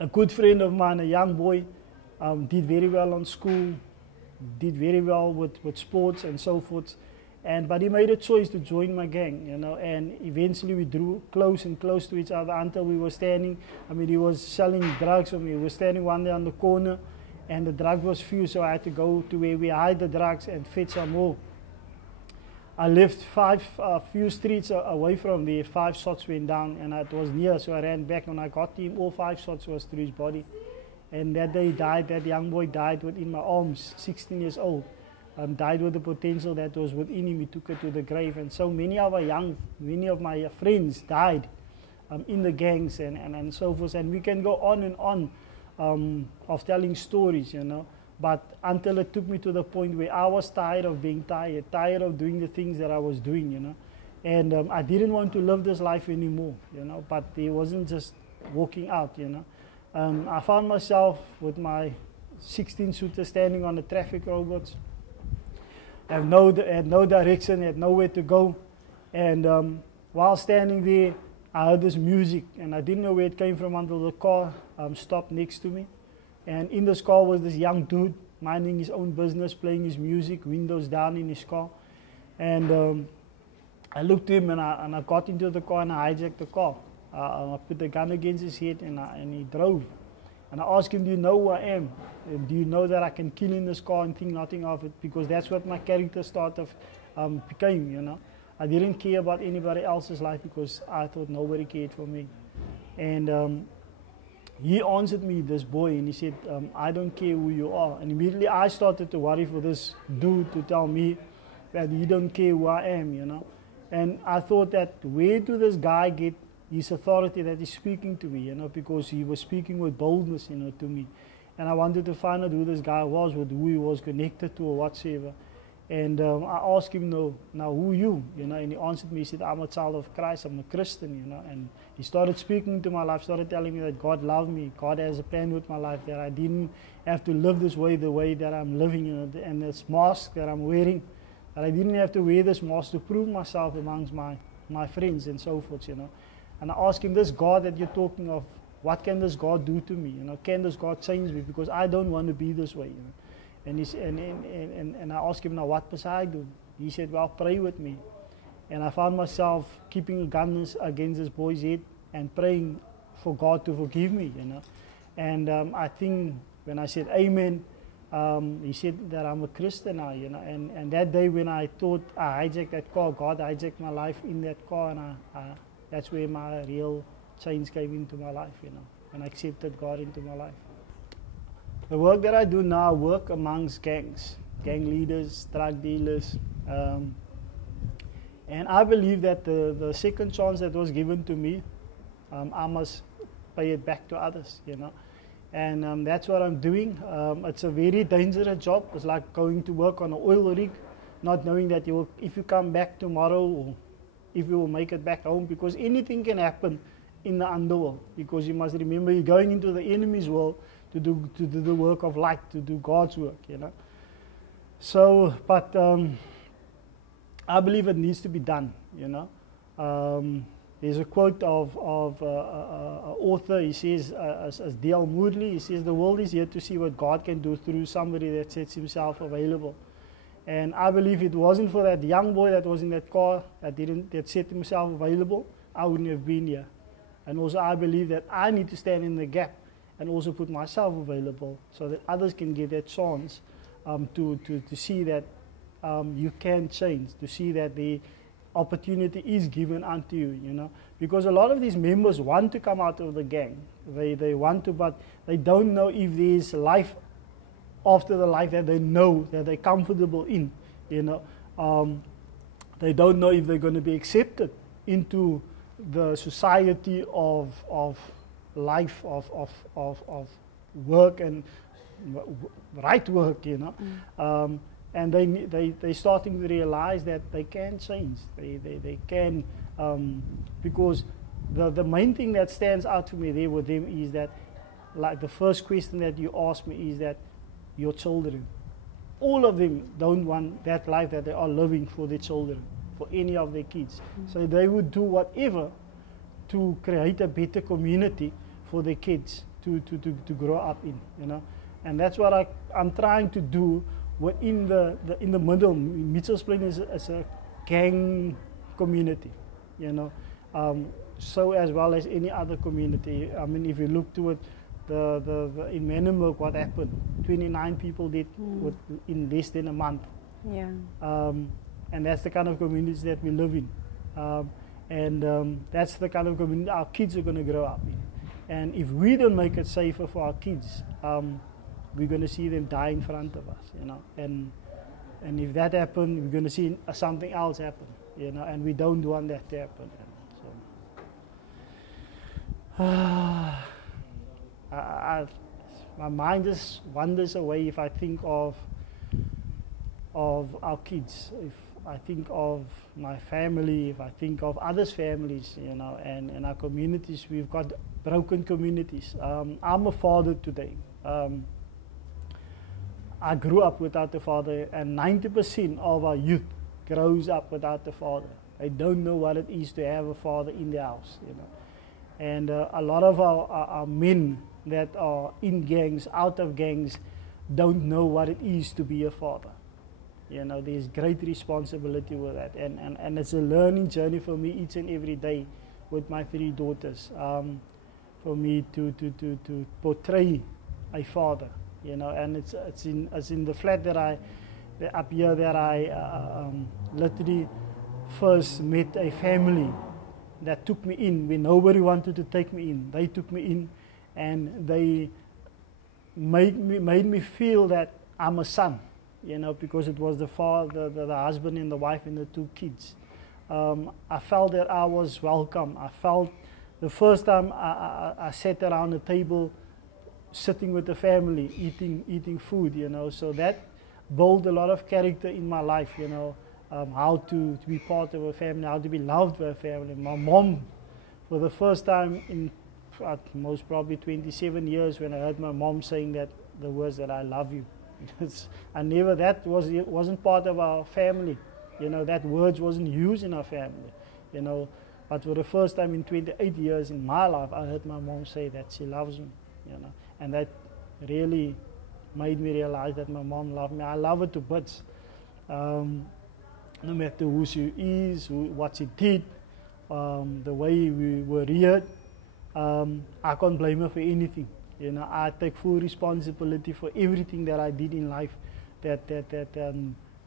a good friend of mine, a young boy, did very well on school, did very well with sports and so forth. But he made a choice to join my gang, you know, and eventually we drew close and close to each other until we were standing. I mean, he was selling drugs for me. We were standing one day on the corner and the drug was few, so I had to go to where we hide the drugs and fetch some more. I left a few streets away from there. 5 shots went down and it was near, so I ran back. When I got to him, all 5 shots was through his body. And that day he died, that young boy died within my arms, 16 years old. Died with the potential that was within him. He took it to the grave. And so many of my friends died in the gangs and so forth. And we can go on and on of telling stories, you know. But until it took me to the point where I was tired of being tired of doing the things that I was doing, you know. And I didn't want to live this life anymore, you know. But it wasn't just walking out, you know. I found myself with my 16-shooter standing on the traffic robots. Had no direction, had nowhere to go. And while standing there, I heard this music, and I didn't know where it came from until the car stopped next to me. And in this car was this young dude minding his own business, playing his music, windows down in his car. And I looked at him, and I got into the car, and I hijacked the car. I put the gun against his head, and he drove. And I asked him, do you know who I am? Do you know that I can kill in this car and think nothing of it? Because that's what my character became, you know. I didn't care about anybody else's life because I thought nobody cared for me. And he answered me, this boy, and he said, I don't care who you are. And immediately I started to worry for this dude to tell me that he don't care who I am, you know. And I thought that where do this guy get his authority that he's speaking to me, you know, because he was speaking with boldness, you know, to me. And I wanted to find out who this guy was, with who he was connected to or whatsoever. And I asked him, now who you? You know, and he answered me, he said, I'm a child of Christ, I'm a Christian, you know. And he started speaking to my life, started telling me that God loved me, God has a plan with my life, that I didn't have to live this way, the way that I'm living, you know, and this mask that I'm wearing, that I didn't have to wear this mask to prove myself amongst my friends and so forth, you know. And I asked him, this God that you're talking of, what can this God do to me? You know, can this God change me? Because I don't want to be this way, you know. And I asked him, now what must I do? He said, well, pray with me. And I found myself keeping a gun against this boy's head and praying for God to forgive me, you know. And I think when I said amen, he said that I'm a Christian now, you know. And that day when I thought I hijacked that car, God hijacked my life in that car, and that's where my real change came into my life, you know, and I accepted God into my life. The work that I do now, I work amongst gangs, gang leaders, drug dealers, and I believe that the second chance that was given to me, I must pay it back to others, you know, and that's what I'm doing. It's a very dangerous job. It's like going to work on an oil rig, not knowing that if you come back tomorrow, or if you will make it back home, because anything can happen in the underworld, because you must remember you're going into the enemy's world to do the work of light, to do God's work, you know. So, but I believe it needs to be done, you know. There's a quote of an author, he says, as D.L. Moodley, he says, the world is here to see what God can do through somebody that sets himself available. And I believe it wasn't for that young boy that was in that car that set himself available, I wouldn't have been here. And also I believe that I need to stand in the gap and also put myself available so that others can get that chance to see that you can change, to see that the opportunity is given unto you, you know. Because a lot of these members want to come out of the gang. They want to, but they don't know if there's life after the life that they know, that they're comfortable in, you know. They don't know if they're going to be accepted into the society of life, of work and right work, you know. And they're starting to realize that they can change. They can, because the main thing that stands out to me there with them is that, like the first question that you asked me is that, your children, all of them don't want that life that they are living for their children, for any of their kids. So they would do whatever to create a better community for their kids. to grow up in, you know. And that's what I'm trying to do within in the middle. Mitchell's Plain is a gang community, you know, so as well as any other community. I mean, if you look to it, in Menenberg, what happened? 29 people did in less than a month. Yeah. And that's the kind of communities that we live in. That's the kind of community our kids are going to grow up in. And if we don't make it safer for our kids, we're going to see them die in front of us, you know. And if that happens, we're going to see something else happen, you know. And we don't want that to happen. You know, so, my mind just wanders away if I think of our kids. If I think of my family, if I think of others' families, you know, and our communities, we've got broken communities. I'm a father today. I grew up without a father, and 90% of our youth grows up without a father. They don't know what it is to have a father in the house, you know. And a lot of our men that are in gangs, out of gangs, don't know what it is to be a father. You know, there's great responsibility with that, and it's a learning journey for me each and every day with my 3 daughters. For me to portray a father, you know, and it's in the flat that I literally first met a family that took me in when nobody wanted to take me in. They took me in, and they made me feel that I'm a son, you know, because it was the father, the husband and the wife and the 2 kids. I felt that I was welcome. I felt the first time I sat around the table, sitting with the family, eating food, you know, so that built a lot of character in my life, you know, how to be part of a family, how to be loved by a family. My mom, for the first time in most probably 27 years, when I heard my mom saying that the words that I love you. It wasn't part of our family, you know, that words wasn't used in our family, you know. But for the first time in 28 years in my life, I heard my mom say that she loves me, you know. And that really made me realize that my mom loved me. I love her to bits. No matter who she is, what she did, the way we were reared, I can't blame her for anything. You know, I take full responsibility for everything that I did in life that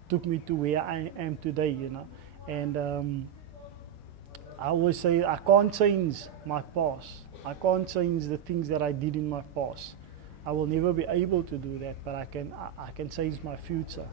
took me to where I am today, you know. And I always say I can't change my past. I can't change the things that I did in my past. I will never be able to do that, but I can change my future.